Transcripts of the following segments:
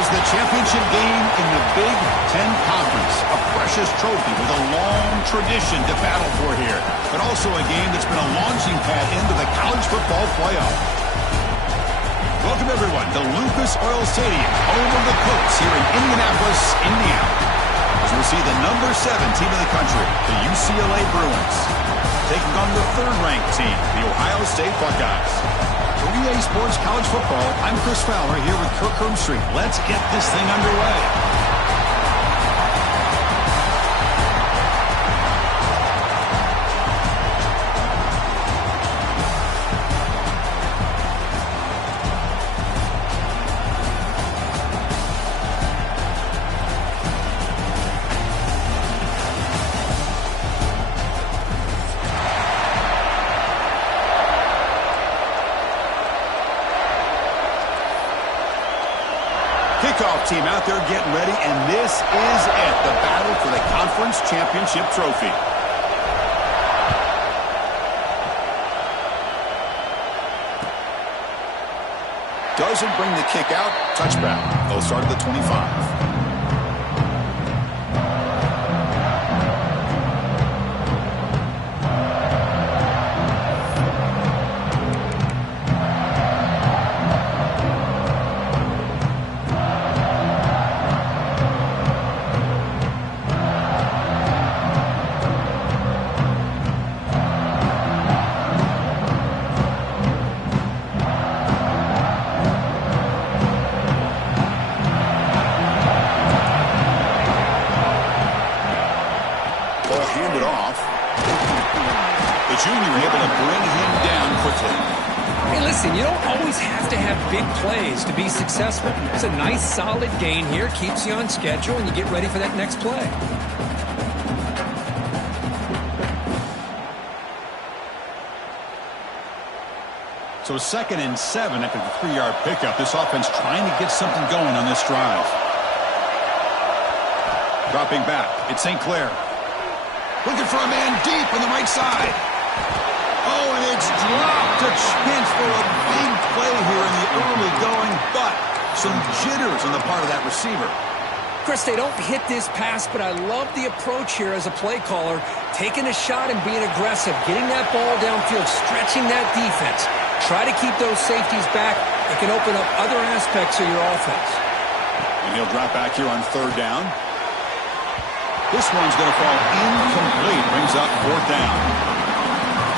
is the championship game in the Big Ten Conference. A precious trophy with a long tradition to battle for here, but also a game that's been a launching pad into the college football playoff. Welcome, everyone, to Lucas Oil Stadium, home of the Colts here in Indianapolis, Indiana. As we see the number 7 team in the country, the UCLA Bruins, taking on the 3rd-ranked team, the Ohio State Buckeyes. For EA Sports College Football, I'm Chris Fowler here with Kirk Hermstreet. Let's get this thing underway. Kickoff team out there getting ready, and this is it, the battle for the conference championship trophy. Doesn't bring the kick out, touchback. They'll start at the 25. Junior able to bring him down quickly. Hey, listen, you don't always have to have big plays to be successful. It's a nice, solid gain here. Keeps you on schedule, and you get ready for that next play. So 2nd and 7 after the 3-yard pickup. This offense trying to get something going on this drive. Dropping back, it's St. Clair. Looking for a man deep on the right side. Oh, and it's dropped. A chance for a big play here in the early going, but some jitters on the part of that receiver. Chris, they don't hit this pass, but I love the approach here as a play caller. Taking a shot and being aggressive, getting that ball downfield, stretching that defense. Try to keep those safeties back. It can open up other aspects of your offense. And he'll drop back here on 3rd down. This one's going to fall incomplete. Brings up 4th down.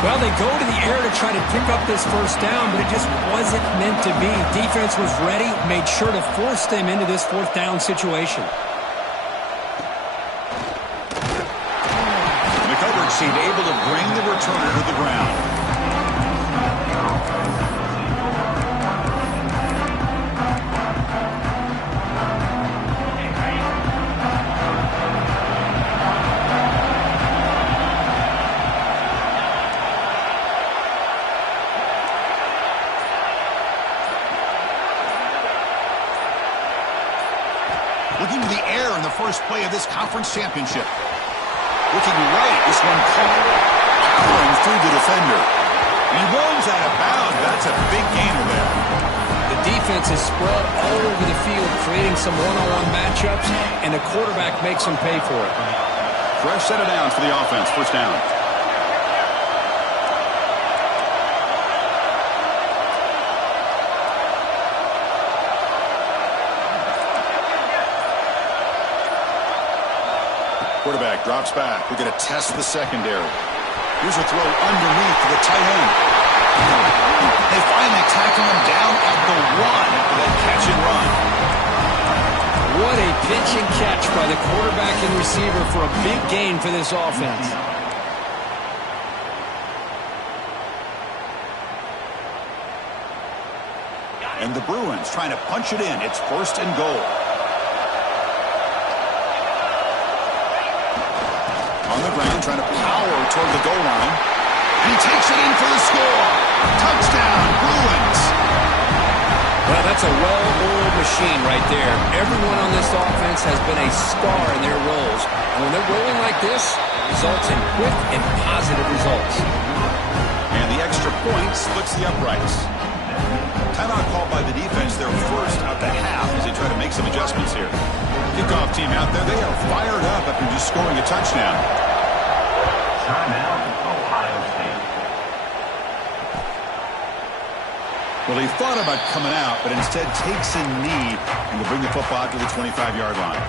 Well, they go to the air to try to pick up this 1st down, but it just wasn't meant to be. Defense was ready, made sure to force them into this 4th down situation. McCullers seemed able to bring the returner to the ground. Looking to the air in the first play of this conference championship. Looking right, this one caught, powering through the defender. He rolls out of bounds. That's a big gainer there. The defense is spread all over the field, creating some one-on-one matchups, and the quarterback makes them pay for it. Fresh set of downs for the offense. 1st down. Quarterback drops back. We're going to test the secondary. Here's a throw underneath to the tight end. They finally tackle him down at the 1 after that catch and run. What a pitch and catch by the quarterback and receiver for a big gain for this offense. And the Bruins trying to punch it in. It's 1st and goal. On the ground, trying to power toward the goal line. And he takes it in for the score. Touchdown, Bruins. Well, that's a well-oiled machine right there. Everyone on this offense has been a star in their roles. And when they're rolling like this, results in quick and positive results. And the extra point splits the uprights. Timeout called by the defense, their first of the half as they try to make some adjustments here. Kickoff team out there, they are fired up after just scoring a touchdown. Timeout, Ohio State. Well, he thought about coming out, but instead takes a knee and will bring the football out to the 25-yard line.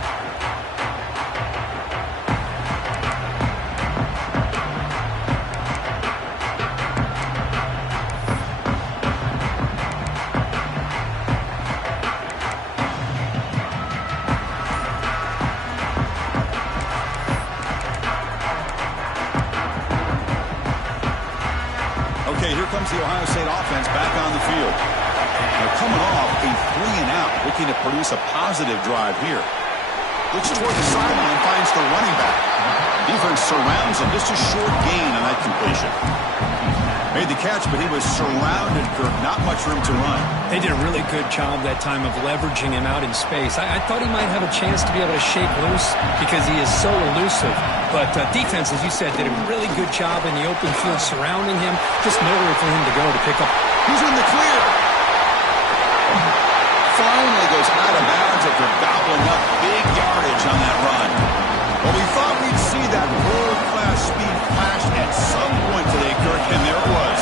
Okay, here comes the Ohio State offense back on the field. They're coming off a 3-and-out, looking to produce a positive drive here. Looks toward the sideline, finds the running back. Defense surrounds him, just a short gain on that completion. Made the catch, but he was surrounded, Kirk. Not much room to run. They did a really good job that time of leveraging him out in space. I thought he might have a chance to be able to shake loose because he is so elusive. But defense, as you said, did a really good job in the open field surrounding him. Just nowhere for him to go to pick up. He's in the clear. Finally goes out of bounds after gobbling up big yardage on that run. Well, we thought we'd see that world-class speed flash at some point today, Kirk, and there it was.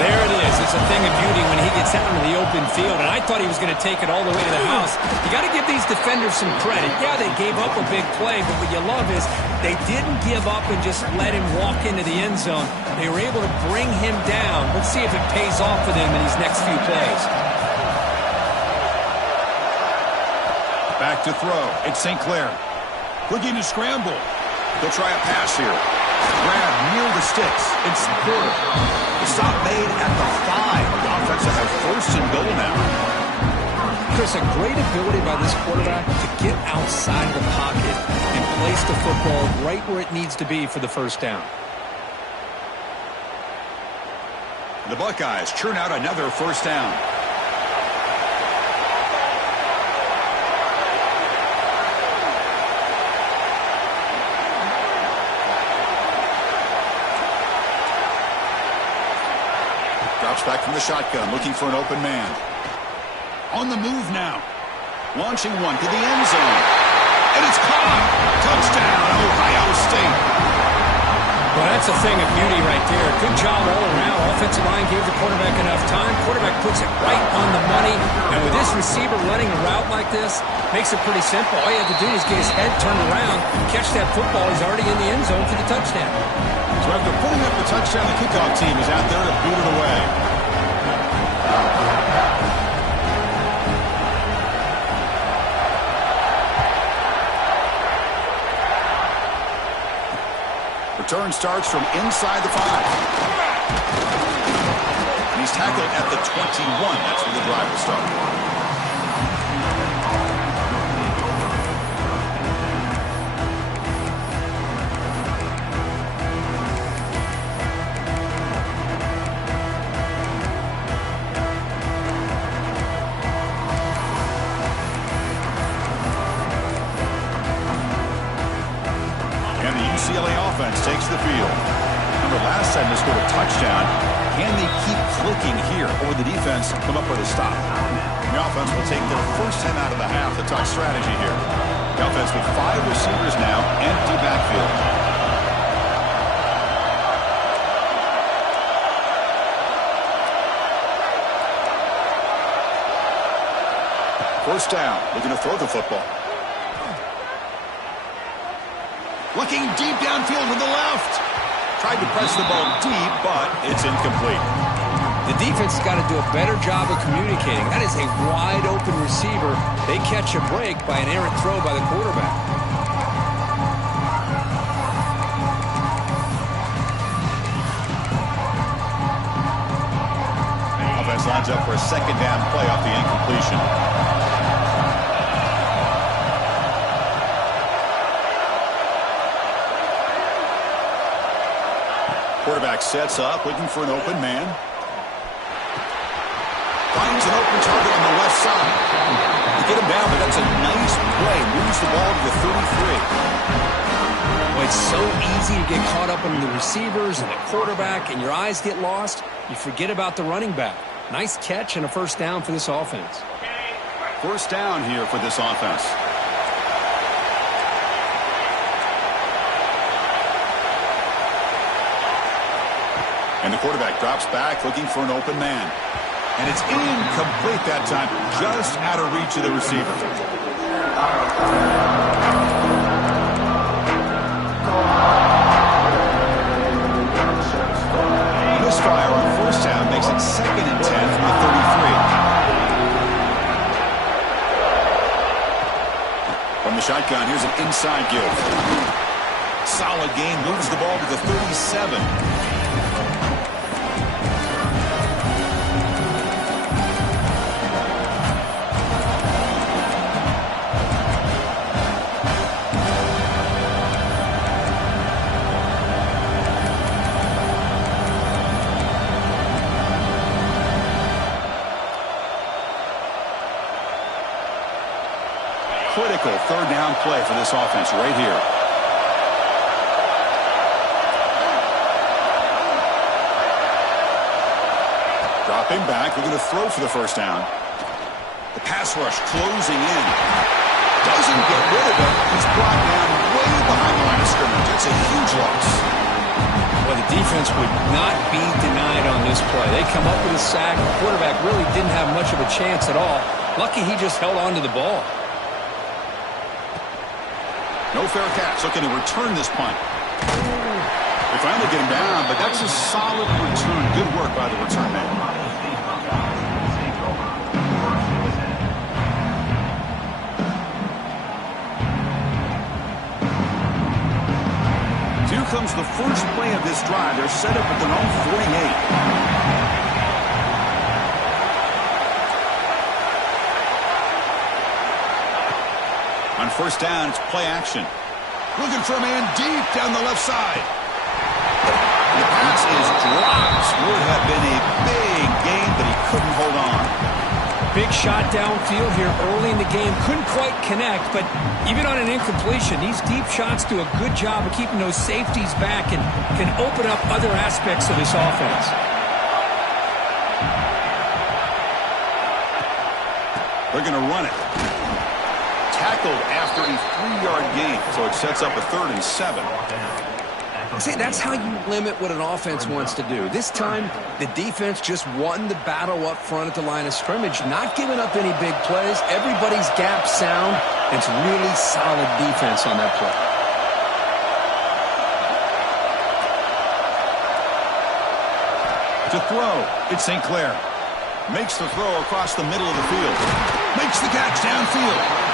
There it is. It's a thing of beauty when he gets out into the open field, and I thought he was going to take it all the way to the house. You got to give these defenders some credit. Yeah, they gave up a big play, but what you love is they didn't give up and just let him walk into the end zone. They were able to bring him down. Let's see if it pays off for them in these next few plays. Back to throw. It's St. Clair. Looking to scramble. They'll try a pass here. Grab near the sticks. It's Porter. The stop made at the 5. The offense will have first and goal now. Chris, a great ability by this quarterback to get outside the pocket and place the football right where it needs to be for the first down. The Buckeyes churn out another first down. Drops back from the shotgun, looking for an open man. On the move now. Launching one to the end zone. And it's caught. Touchdown, Ohio State. Well, that's a thing of beauty right there. Good job all around. Offensive line gave the quarterback enough time. Quarterback puts it right on the money. And with this receiver running a route like this, makes it pretty simple. All you have to do is get his head turned around, catch that football. He's already in the end zone for the touchdown. So after putting up the touchdown, the kickoff team is out there to boot it away. Return starts from inside the 5. And he's tackled at the 21. That's where the drive will start. UCLA offense takes the field. Remember, last time they scored a touchdown. Can they keep clicking here, or the defense come up with a stop? The offense will take their first 10 out of the half to talk strategy here. The offense with 5 receivers now, empty backfield. First down, looking to throw the football. Looking deep downfield to the left. Tried to press the ball deep, but it's incomplete. The defense has got to do a better job of communicating. That is a wide-open receiver. They catch a break by an errant throw by the quarterback. Offense lines up for a second down play off the incompletion. Quarterback sets up, looking for an open man. Finds an open target on the left side. To get him down, but that's a nice play. Moves the ball to the 33. Well, it's so easy to get caught up on the receivers and the quarterback, and your eyes get lost. You forget about the running back. Nice catch and a first down for this offense. First down here for this offense. And the quarterback drops back looking for an open man. And it's incomplete that time, just out of reach of the receiver. Misfire on first down makes it 2nd and 10 from the 33. From the shotgun, here's an inside give. Solid gain, moves the ball to the 37. Critical third down play for this offense right here. Dropping back, we're going to throw for the first down. The pass rush closing in. Doesn't get rid of it. He's brought down way behind the line of scrimmage. It's a huge loss. Well, the defense would not be denied on this play. They come up with a sack. The quarterback really didn't have much of a chance at all. Lucky he just held on to the ball. No fair catch, looking to return this punt. They finally get him down, but that's a solid return. Good work by the return man. Here comes the first play of this drive. They're set up at their own 48. On first down, it's play action. Looking for a man deep down the left side. The pass is dropped. Would have been a big gain, but he couldn't hold on. Big shot downfield here early in the game. Couldn't quite connect, but even on an incompletion, these deep shots do a good job of keeping those safeties back and can open up other aspects of this offense. They're going to run it. Tackled after a 3-yard gain, so it sets up a 3rd and 7. See, that's how you limit what an offense wants to do. This time, the defense just won the battle up front at the line of scrimmage, not giving up any big plays. Everybody's gap sound. It's really solid defense on that play. To throw, it's St. Clair. Makes the throw across the middle of the field. Makes the catch downfield.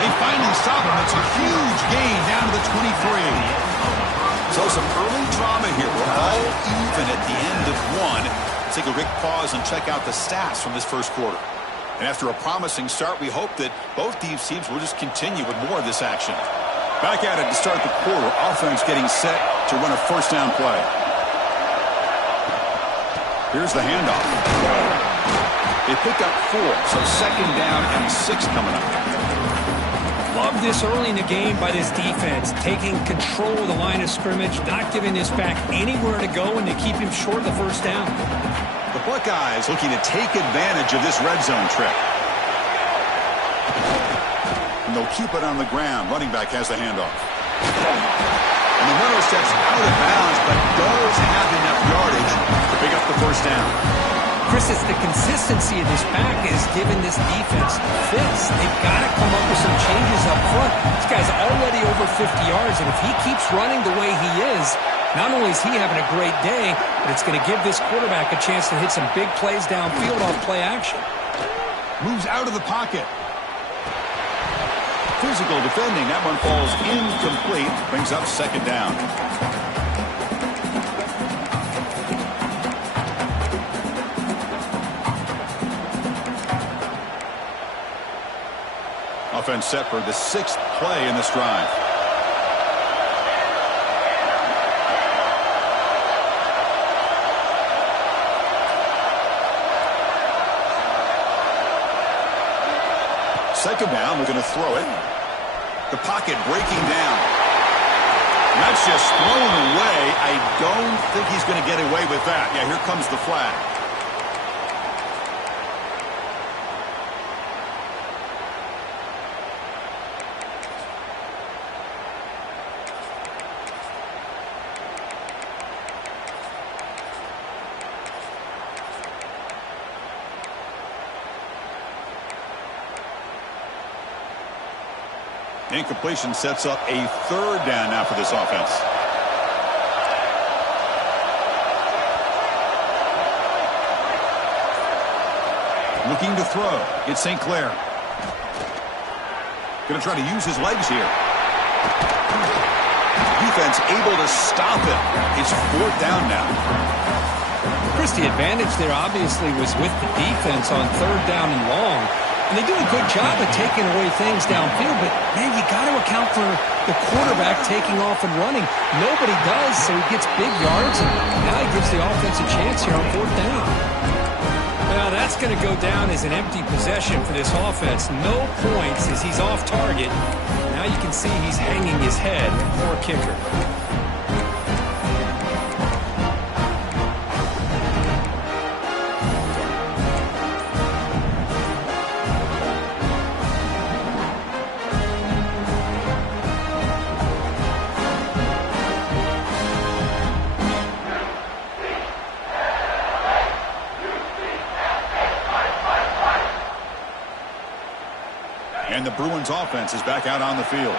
They finally stop him. It's a huge gain down to the 23. So some early drama here. We're all even at the end of one. Let's take a quick pause and check out the stats from this first quarter. And after a promising start, we hope that both these teams will just continue with more of this action. Back at it to start the quarter. Offense getting set to run a first down play. Here's the handoff. They picked up 4, so 2nd down and 6 coming up. Love this early in the game by this defense, taking control of the line of scrimmage, not giving this back anywhere to go, and to keep him short of the first down. The Buckeyes looking to take advantage of this red zone trip. And they'll keep it on the ground. Running back has the handoff. And the runner steps out of bounds, but does have enough yardage to pick up the first down. Chris, it's the consistency of this back is giving this defense fits. They've got to come up with some changes up front. This guy's already over 50 yards, and if he keeps running the way he is, not only is he having a great day, but it's going to give this quarterback a chance to hit some big plays downfield off play action. Moves out of the pocket. Physical defending. That one falls incomplete. Brings up 2nd down. Offense set for the 6th play in this drive. Second down, we're going to throw it. The pocket breaking down. And that's just thrown away. I don't think he's going to get away with that. Yeah, here comes the flag. Incompletion sets up a third down now for this offense. Looking to throw. It's St. Clair. Going to try to use his legs here. Defense able to stop it. It's fourth down now. Chris, the advantage there obviously was with the defense on third down and long. And they do a good job of taking away things downfield, but, man, you got to account for the quarterback taking off and running. Nobody does, so he gets big yards, and now he gives the offense a chance here on fourth down. Well, that's going to go down as an empty possession for this offense. No points as he's off target. Now you can see he's hanging his head. Poor kicker. And the Bruins offense is back out on the field.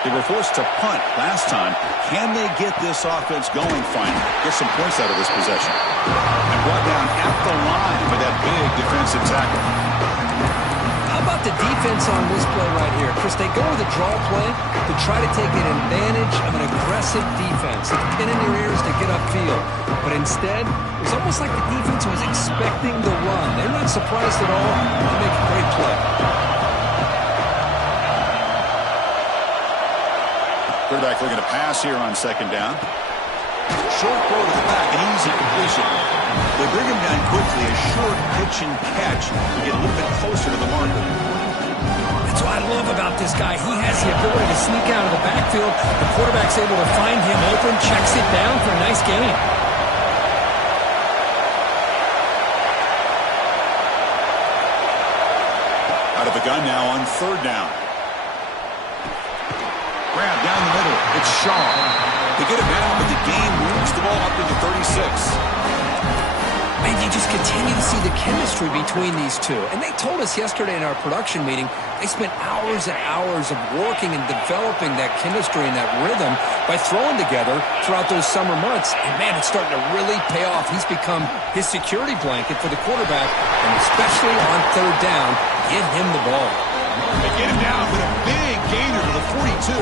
They were forced to punt last time. Can they get this offense going finally? Get some points out of this possession. And brought down at the line with that big defensive tackle. How about the defense on this play right here? Chris, they go with a draw play to try to take an advantage of an aggressive defense. It's pin in your ears to get upfield. But instead, it was almost like the defense was expecting the run. They're not surprised at all. They make a great play. Quarterback looking to pass here on second down. Short throw to the back, an easy completion. They bring him down quickly, a short pitch and catch to get a little bit closer to the marker. That's what I love about this guy. He has the ability to sneak out of the backfield. The quarterback's able to find him open, checks it down for a nice gain. Out of the gun now on third down. Grab down the middle. It's Shaw. They get it down, but the game moves the ball up to the 36. Man, you just continue to see the chemistry between these two. And they told us yesterday in our production meeting, they spent hours and hours of working and developing that chemistry and that rhythm by throwing together throughout those summer months. And, man, it's starting to really pay off. He's become his security blanket for the quarterback, and especially on third down, get him the ball. They get him down with a big gainer to the 42.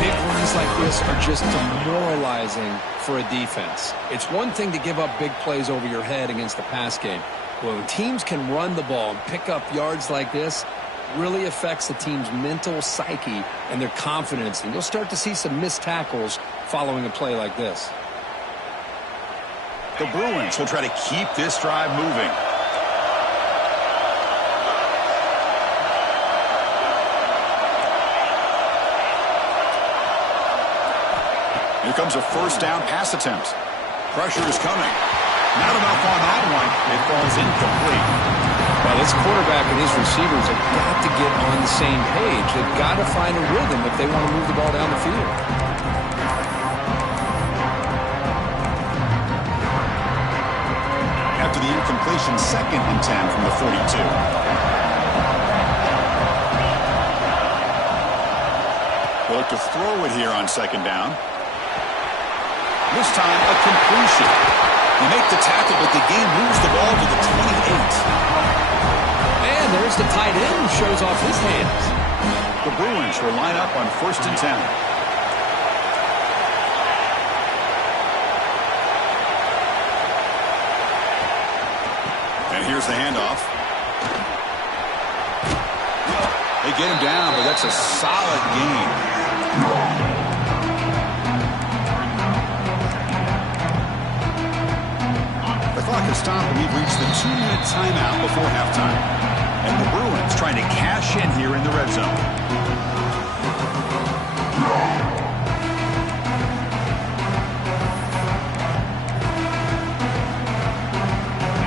Big runs like this are just demoralizing for a defense. It's one thing to give up big plays over your head against the pass game. When teams can run the ball and pick up yards like this, it really affects the team's mental psyche and their confidence. And you'll start to see some missed tackles following a play like this. The Bruins will try to keep this drive moving. Here comes a first down pass attempt. Pressure is coming. Not enough on that one. It falls incomplete. Well, this quarterback and his receivers have got to get on the same page. They've got to find a rhythm if they want to move the ball down the field. After the incompletion, 2nd and 10 from the 42. They'll look to throw it here on second down. This time, a completion. They make the tackle, but the game moves the ball to the 28. And there's the tight end who shows off his hands. The Bruins will line up on 1st and 10. And here's the handoff. They get him down, but that's a solid gain. The clock has stopped, and we've reached the 2-minute timeout before halftime. And the Bruins trying to cash in here in the red zone.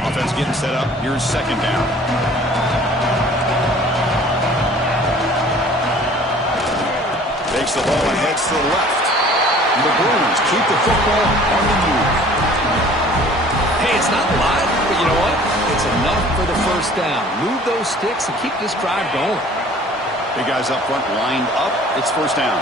Offense getting set up. Here's second down. Takes the ball and heads to the left. And the Bruins keep the football on the move. Hey, it's not a lot, but you know what? It's enough for the first down. Move those sticks and keep this drive going. The guys up front lined up. It's first down.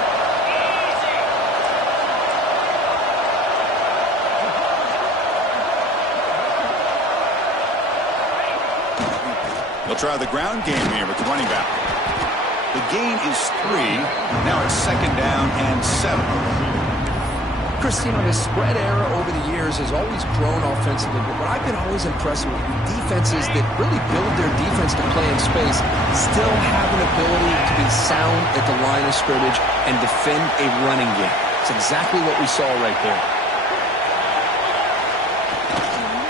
They'll try the ground game here with the running back. The gain is 3. Now it's second down and 7. Christine, the spread era over the years has always grown offensively, but what I've been always impressed with defenses that really build their defense to play in space still have an ability to be sound at the line of scrimmage and defend a running game. It's exactly what we saw right there.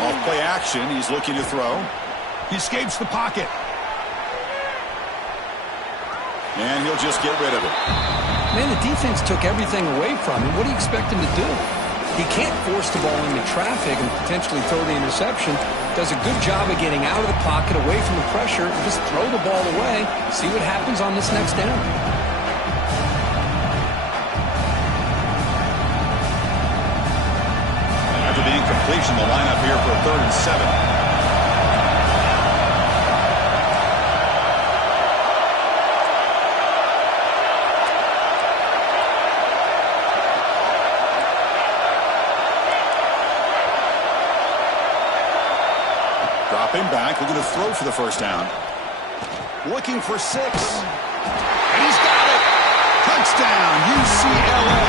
Off play action, he's looking to throw. He escapes the pocket. And he'll just get rid of it. Man, the defense took everything away from him. What do you expect him to do? He can't force the ball into traffic and potentially throw the interception. Does a good job of getting out of the pocket, away from the pressure, and just throw the ball away. See what happens on this next down. After the incompletion, the lineup here for a 3rd and 7. Dropping back, looking to throw for the first down. Looking for 6. And he's got it! Touchdown, UCLA!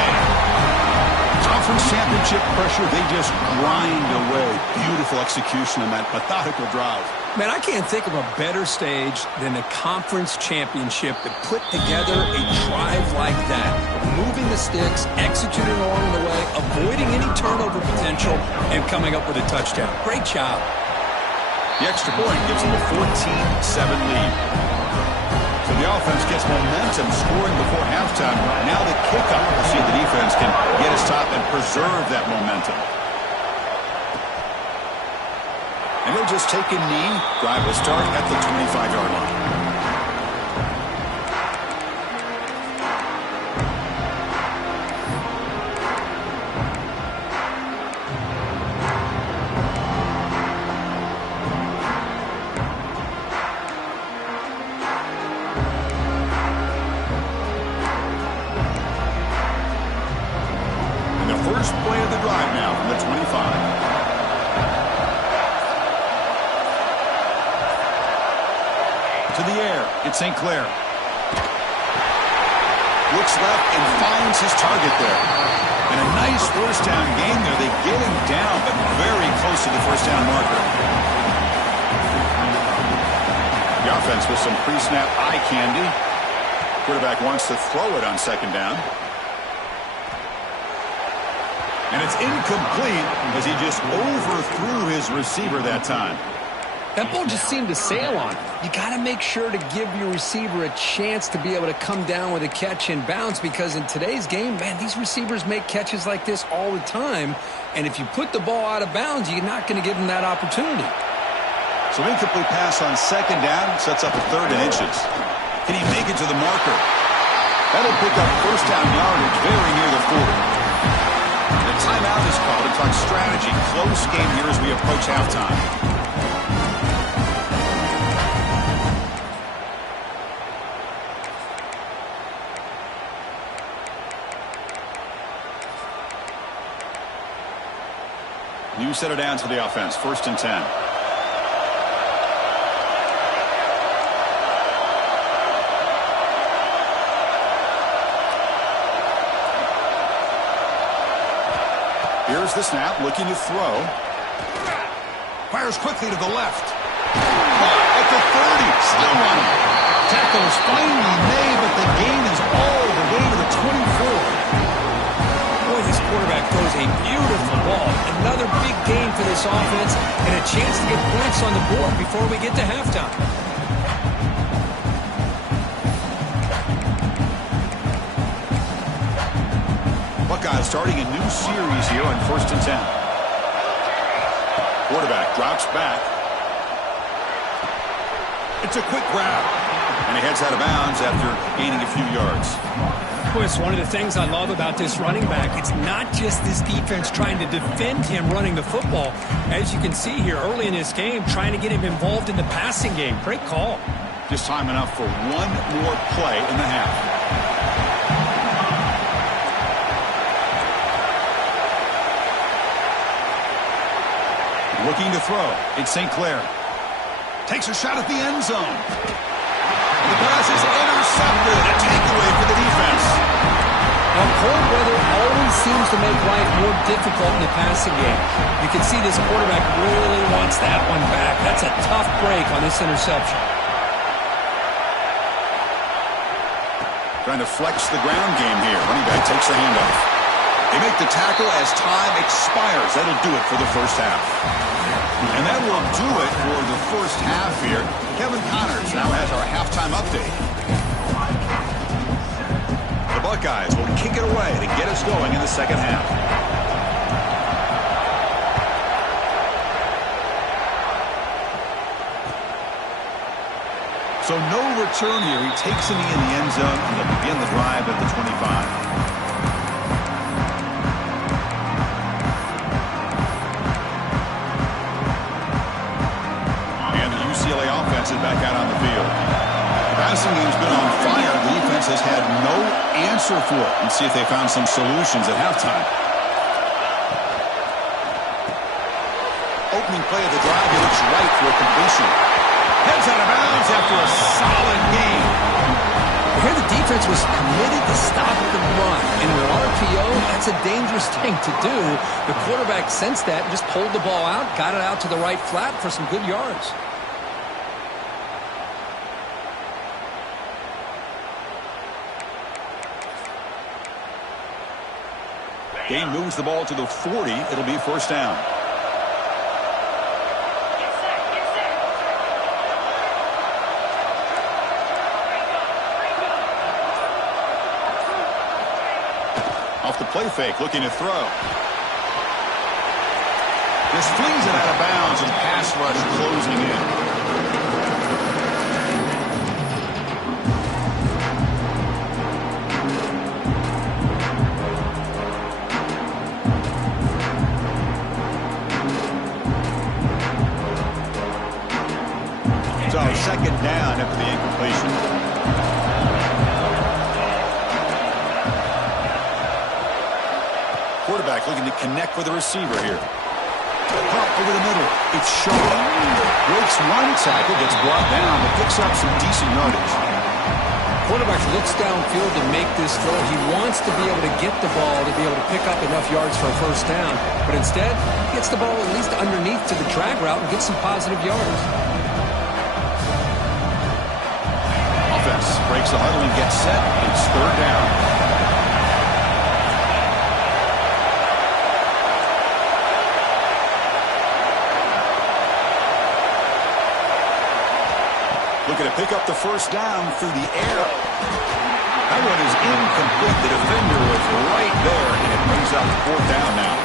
Conference championship pressure, they just grind away. Beautiful execution on that methodical drive. Man, I can't think of a better stage than the conference championship to put together a drive like that. Moving the sticks, executing along the way, avoiding any turnover potential, and coming up with a touchdown. Great job. The extra point gives them a 14-7 lead. So the offense gets momentum scoring before halftime. Now the kickoff. We'll see if the defense can get a stop and preserve that momentum. And he'll just take a knee. Drive will start at the 25-yard line. First play of the drive now from the 25. To the air, it's St. Clair. Looks left and finds his target there. And a nice first down gain there. They get him down, but very close to the first down marker. The offense with some pre-snap eye candy. Quarterback wants to throw it on second down. And it's incomplete as he just overthrew his receiver that time. That ball just seemed to sail on him. You got to make sure to give your receiver a chance to be able to come down with a catch and bounce, because in today's game, man, these receivers make catches like this all the time. And if you put the ball out of bounds, you're not going to give them that opportunity. So incomplete pass on second down sets up a 3rd and inches. Can he make it to the marker? That'll pick up first down yardage very near the 40. The timeout is called to talk strategy. Close game here as we approach halftime. New set of downs for the offense. 1st and 10. Here's the snap, looking to throw. Fires quickly to the left. At the 30, still running. Tackle is finally made, but the gain is all the way to the 24. Boy, this quarterback throws a beautiful ball. Another big gain for this offense and a chance to get points on the board before we get to halftime. Buckeyes starting a new series here on 1st and 10. Quarterback drops back. It's a quick grab. And he heads out of bounds after gaining a few yards. Boy, it's one of the things I love about this running back. It's not just this defense trying to defend him running the football. As you can see here early in this game, trying to get him involved in the passing game. Great call. Just time enough for one more play in the half. Looking to throw. It's St. Clair. Takes a shot at the end zone. The pass is intercepted. A takeaway for the defense. Now, cold weather always seems to make life more difficult in the passing game. You can see this quarterback really wants that one back. That's a tough break on this interception. Trying to flex the ground game here. Running back takes the handoff. They make the tackle as time expires. That'll do it for the first half. And that will do it for the first half here. Kevin Connors now has our halftime update. The Buckeyes will kick it away to get us going in the second half. So no return here. He takes a knee in the end zone, and they'll begin the drive at the 25. UCLA offense is back out on the field. The passing game's been on fire. The defense has had no answer for it. Let's see if they found some solutions at halftime. Opening play of the drive, he looks right for a completion. Heads out of bounds after a solid game. Here the defense was committed to stop the run. And in an RPO, that's a dangerous thing to do. The quarterback sensed that and just pulled the ball out, got it out to the right flat for some good yards. Game moves the ball to the 40. It'll be first down. Off the play fake, looking to throw. Just flings it out of bounds and pass rush closing in. So second down after the incompletion. Quarterback looking to connect with the receiver here. Pump over the middle. It's short. Breaks one tackle, gets brought down, but picks up some decent yardage. Quarterback looks downfield to make this throw. He wants to be able to get the ball to be able to pick up enough yards for a first down. But instead, he gets the ball at least underneath to the drag route and gets some positive yards. Offense breaks the huddle and gets set. It's third down. Looking to pick up the first down through the air. That one is incomplete. The defender was right there, and it brings up fourth down now.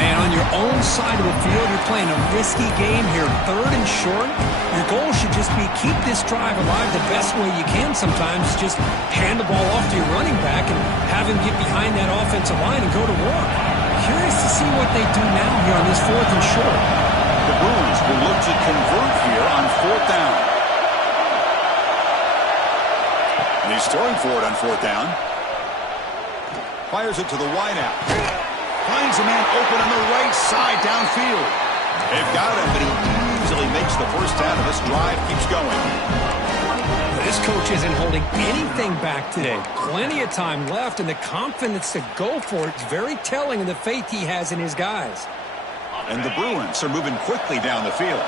Man, on your own side of the field, you're playing a risky game here. Third and short. Your goal should just be keep this drive alive the best way you can sometimes. Just hand the ball off to your running back and have him get behind that offensive line and go to work. Curious to see what they do now here on this fourth and short. The Bruins will look to convert here on fourth down. And he's throwing for it on fourth down. Fires it to the wideout. Finds a man open on the right side downfield. They've got him, but he easily makes the first down, and this drive keeps going. This coach isn't holding anything back today. Plenty of time left, and the confidence to go for it is very telling in the faith he has in his guys. And the Bruins are moving quickly down the field.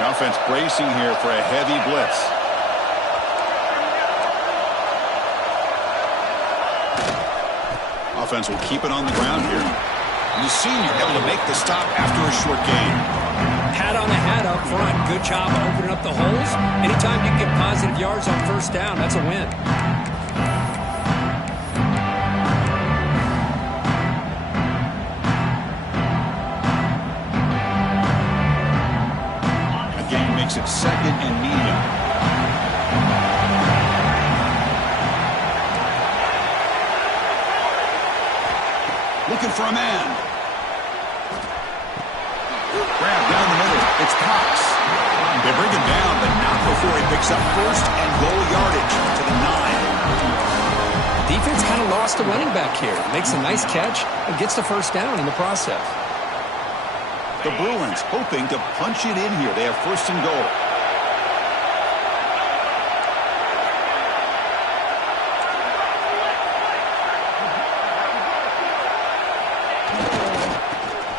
The offense bracing here for a heavy blitz. Offense will keep it on the ground here. And the senior able to make the stop after a short gain. Hat on the hat up front. Good job of opening up the holes. Anytime you can get positive yards on first down, that's a win. Again, makes it second and medium. Looking for a man. Grab down the middle. It's Cox. They bring him down, but not before before he picks up first and goal yardage to the 9. Defense kind of lost a running back here. Makes a nice catch and gets the first down in the process. The Bruins hoping to punch it in here. They have first and goal.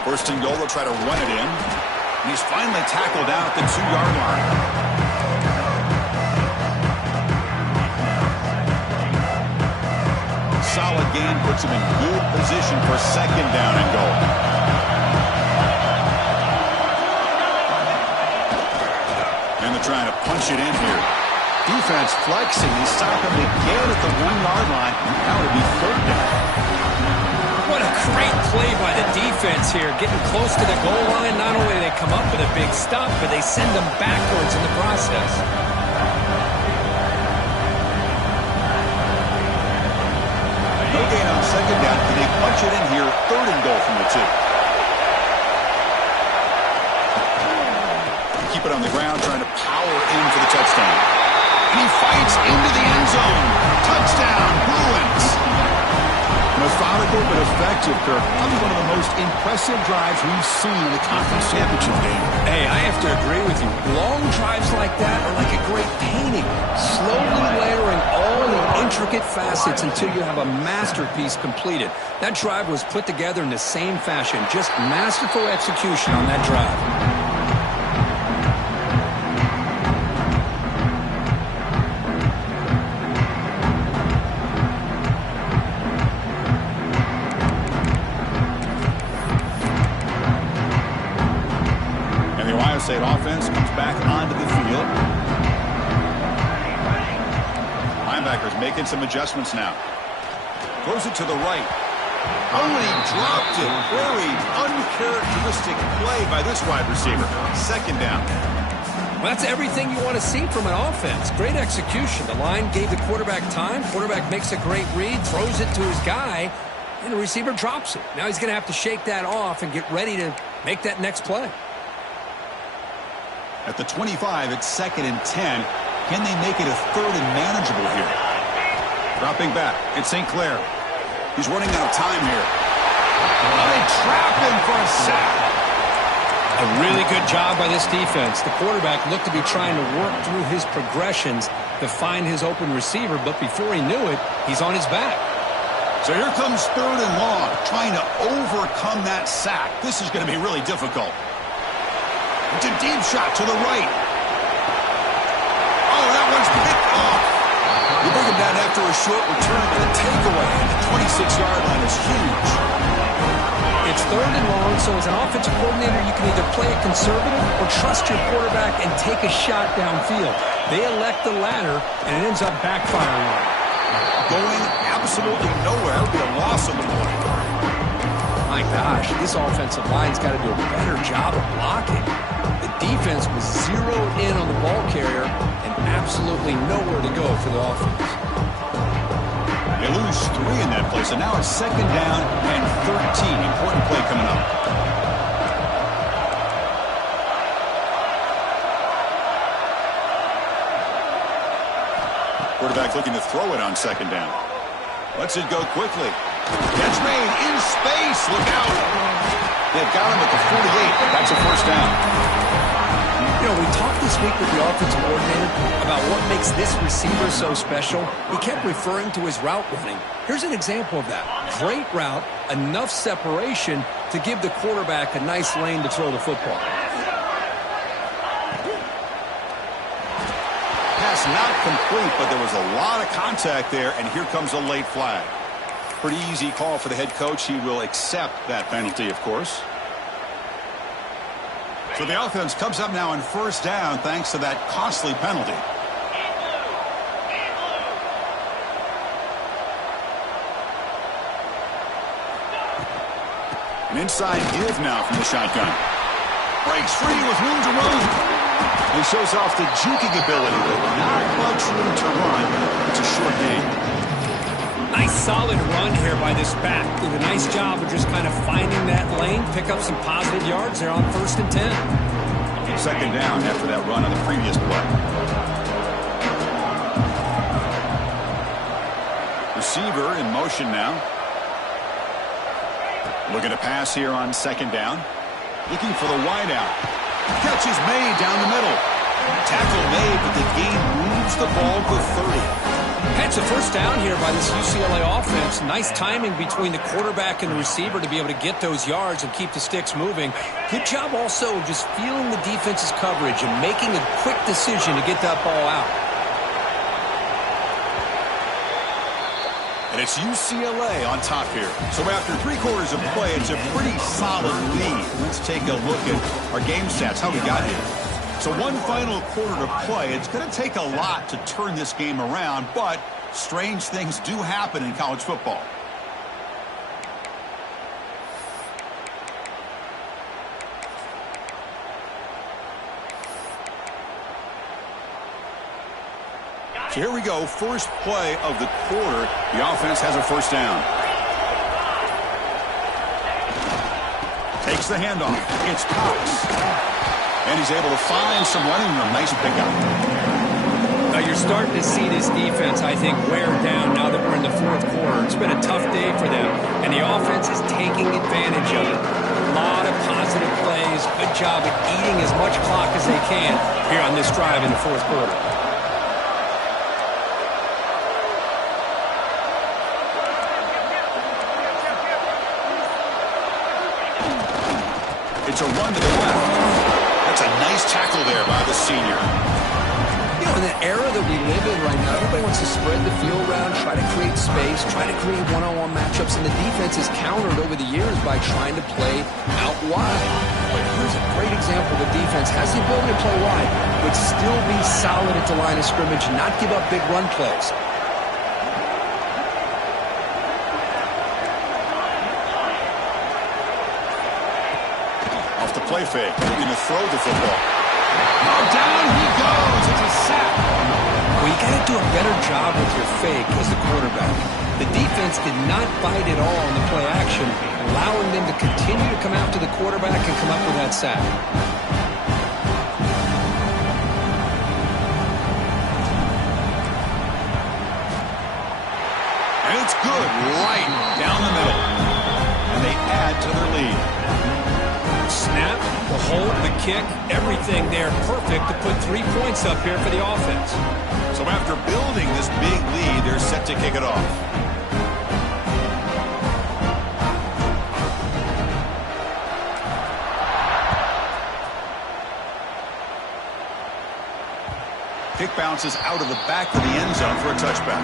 First and goal, they'll try to run it in. And he's finally tackled down at the 2-yard line. Solid gain puts him in good position for second down and goal. And they're trying to punch it in here. Defense flexing. They stop him again at the 1-yard line. Now it'll be third down. What a great play by the defense here. Getting close to the goal line. Not only do they come up with a big stop, but they send them backwards in the process. No gain on second down. Can they punch it in here? Third and goal from the 2. Keep it on the ground, trying to power in for the touchdown. And he fights into the end zone. Touchdown, Bruins. Methodical but effective, Kirk. Probably one of the most impressive drives we've seen in the conference championship game. Hey, I have to agree with you. Long drives like that are like a great painting. Slowly layering all the intricate facets until you have a masterpiece completed. That drive was put together in the same fashion. Just masterful execution on that drive. State offense comes back onto the field. Linebackers making some adjustments now. Throws it to the right. Oh, and he dropped it. Very uncharacteristic play by this wide receiver. Second down. Well, that's everything you want to see from an offense. Great execution. The line gave the quarterback time. Quarterback makes a great read, throws it to his guy, and the receiver drops it. Now he's going to have to shake that off and get ready to make that next play. At the 25, it's 2nd and 10. Can they make it a third and manageable here? Dropping back, it's St. Clair. He's running out of time here. They trap him for a sack. A really good job by this defense. The quarterback looked to be trying to work through his progressions to find his open receiver, but before he knew it, he's on his back. So here comes third and long, trying to overcome that sack. This is going to be really difficult. It's a deep shot to the right. Oh, that one's picked off. You bring him down after a short return, but the takeaway at the 26-yard line is huge. It's third and long, so as an offensive coordinator, you can either play it conservative or trust your quarterback and take a shot downfield. They elect the latter, and it ends up backfiring on them. Going absolutely nowhere. It'll be a loss of the play. My gosh, this offensive line's got to do a better job of blocking. The defense was zeroed in on the ball carrier and absolutely nowhere to go for the offense. They lose 3 in that play, so now it's 2nd down and 13. Important play coming up. Quarterback looking to throw it on 2nd down. Lets it go quickly. Catch made in space. Look out. They've got him at the 48. That's a first down. You know, we talked this week with the offensive coordinator about what makes this receiver so special. He kept referring to his route running. Here's an example of that. Great route, enough separation to give the quarterback a nice lane to throw the football. Pass not complete, but there was a lot of contact there, and here comes a late flag. Pretty easy call for the head coach. He will accept that penalty, of course. So the offense comes up now on first down thanks to that costly penalty. An inside give now from the shotgun. Breaks free with room to run. And shows off the juking ability, but not much room to run. It's a short game. Nice solid run here by this back. Did a nice job of just kind of finding that lane, pick up some positive yards there on 1st and 10. 2nd down after that run on the previous play. receiver in motion now. Looking to pass here on second down. Looking for the wide out. Catch is made down the middle. Tackle made, but the gain moves the ball to 30. It's a first down here by this UCLA offense. Nice timing between the quarterback and the receiver to be able to get those yards and keep the sticks moving. Good job also just feeling the defense's coverage and making a quick decision to get that ball out. And it's UCLA on top here. So after 3 quarters of play, it's a pretty solid lead. Let's take a look at our game stats, how we got here. So one final quarter to play. It's going to take a lot to turn this game around, but strange things do happen in college football. So here we go, first play of the quarter. The offense has a first down. Takes the handoff. It's Cox. And he's able to find some running room. Nice pickup. Now you're starting to see this defense, I think, wear down now that we're in the fourth quarter. It's been a tough day for them, and the offense is taking advantage of it. A lot of positive plays. Good job at eating as much clock as they can here on this drive in the fourth quarter. It's a run to the left. That's a nice tackle there by the senior. You know, in the era that we live in right now, everybody wants to spread the field around, try to create space, try to create one-on-one matchups, and the defense has countered over the years by trying to play out wide. But here's a great example. The defense has the ability to play wide, but still be solid at the line of scrimmage and not give up big run plays. Play fake, looking to throw the football. Oh, down he goes. It's a sack. Well, you got to do a better job with your fake as the quarterback. The defense did not bite at all in the play action, allowing them to continue to come after the quarterback and come up with that sack. And it's good right down the middle. And they add to their lead. Snap, the hold, the kick, everything there perfect to put 3 points up here for the offense. So after building this big lead, they're set to kick it off. Kick bounces out of the back of the end zone for a touchback.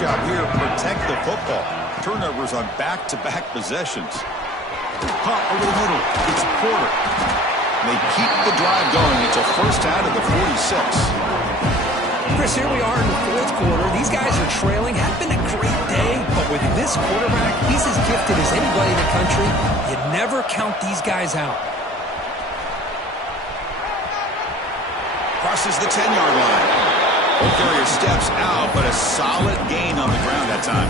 Job here, protect the football. Turnovers on back-to-back possessions. Caught over the middle. It's Porter. They keep the drive going. It's a first out of the 46. Chris, here we are in the fourth quarter. These guys are trailing. Had been a great day, but with this quarterback, he's as gifted as anybody in the country. You never count these guys out. Crosses the 10-yard line. Carrier steps out, but a solid gain on the ground that time.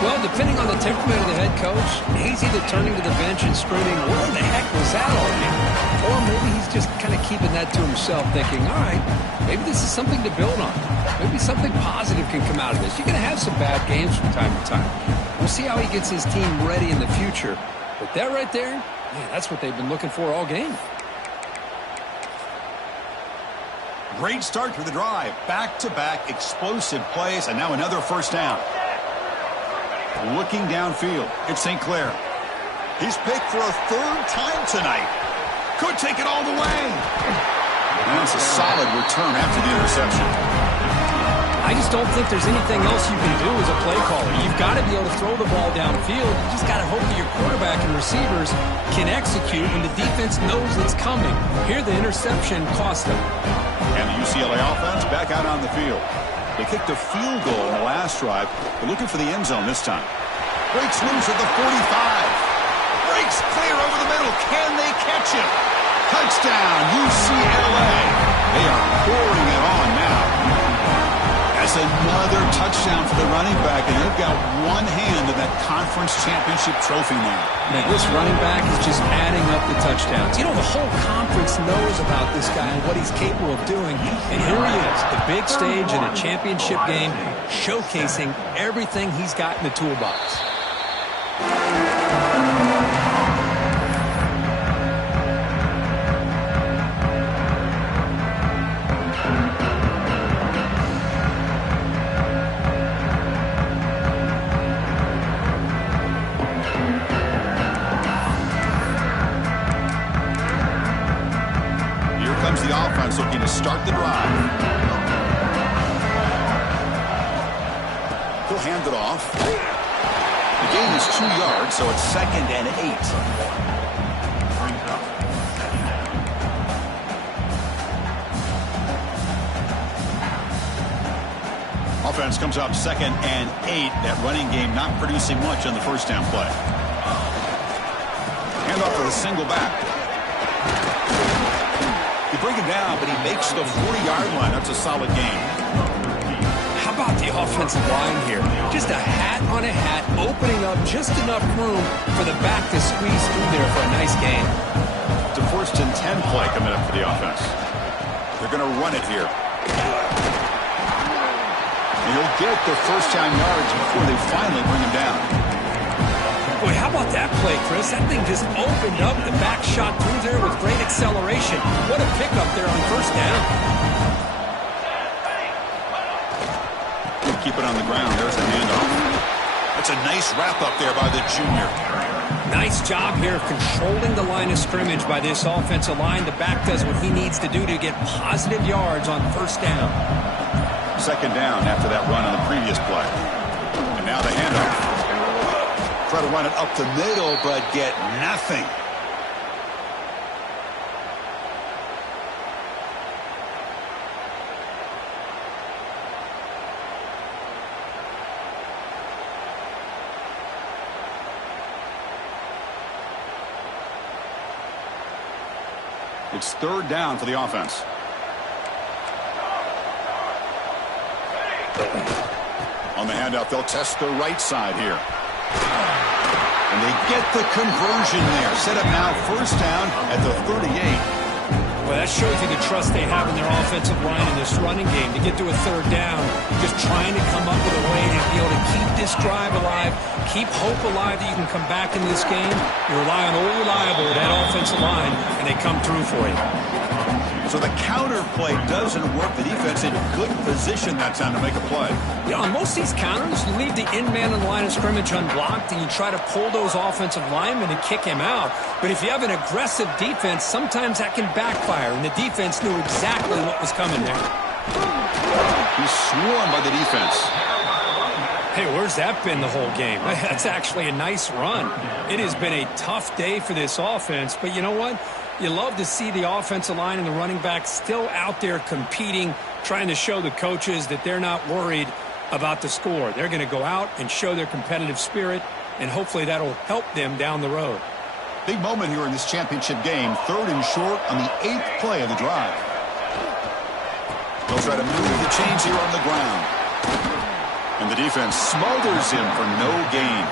Well, depending on the temperament of the head coach, he's either turning to the bench and screaming, "Where the heck was that all game?" Or maybe he's just kind of keeping that to himself, thinking, all right, maybe this is something to build on. Maybe something positive can come out of this. You're going to have some bad games from time to time. We'll see how he gets his team ready in the future. But that right there, man, that's what they've been looking for all game. Great start to the drive. Back-to-back explosive plays, and now another first down. Looking downfield, it's St. Clair. He's picked for a 3rd time tonight. Could take it all the way. And that's a solid return after the interception. I just don't think there's anything else you can do as a play caller. You've got to be able to throw the ball downfield. You just got to hope that your quarterback and receivers can execute when the defense knows it's coming. Here, the interception cost them. And the UCLA offense back out on the field. They kicked a field goal in the last drive. They're looking for the end zone this time. Breaks loose at the 45. Breaks clear over the middle. Can they catch him? Touchdown, UCLA. They are pouring it on now. That's another touchdown for the running back, and they've got one hand in that conference championship trophy now. Man, this running back is just adding up the touchdowns. You know, the whole conference knows about this guy and what he's capable of doing. And here he is, the big stage in a championship game, showcasing everything he's got in the toolbox. The offense looking to start the drive. He'll hand it off. The gain is 2 yards, so it's 2nd and 8. Offense comes up 2nd and 8. That running game not producing much on the first down play. Hand off to the single back. You bring him down, but he makes the 40-yard line. That's a solid game. How about the offensive line here? Just a hat on a hat, opening up just enough room for the back to squeeze through there for a nice gain. It's a 1st and 10 play coming up for the offense. They're going to run it here. And he'll get the first down yards before they finally bring him down. Boy, how about that play, Chris? That thing just opened up. The back shot through there with great acceleration. What a pickup there on first down. Keep it on the ground. There's the handoff. That's a nice wrap up there by the junior. Nice job here of controlling the line of scrimmage by this offensive line. The back does what he needs to do to get positive yards on first down. 2nd down after that run on the previous play. And now the handoff. Try to run it up the middle, but get nothing. It's 3rd down for the offense. On the handoff, they'll test the right side here. And they get the conversion there. Set up now 1st down at the 38. Well, that shows you the trust they have in their offensive line in this running game to get to a 3rd down. Just trying to come up with a way to be able to keep this drive alive, keep hope alive that you can come back in this game. You rely on Old Reliable, that offensive line, and they come through for you. So the counter play doesn't work. The defense in good position that time to make a play. Yeah, on most of these counters, you leave the in man on the line of scrimmage unblocked, and you try to pull those offensive linemen and kick him out. But if you have an aggressive defense, sometimes that can backfire, and the defense knew exactly what was coming there. He's swarmed by the defense. Hey, where's that been the whole game? That's actually a nice run. It has been a tough day for this offense, but you know what? You love to see the offensive line and the running back still out there competing, trying to show the coaches that they're not worried about the score. They're going to go out and show their competitive spirit, and hopefully that'll help them down the road. Big moment here in this championship game. 3rd and short on the 8th play of the drive. They'll try to move the chains here on the ground. And the defense smothers him for no gain.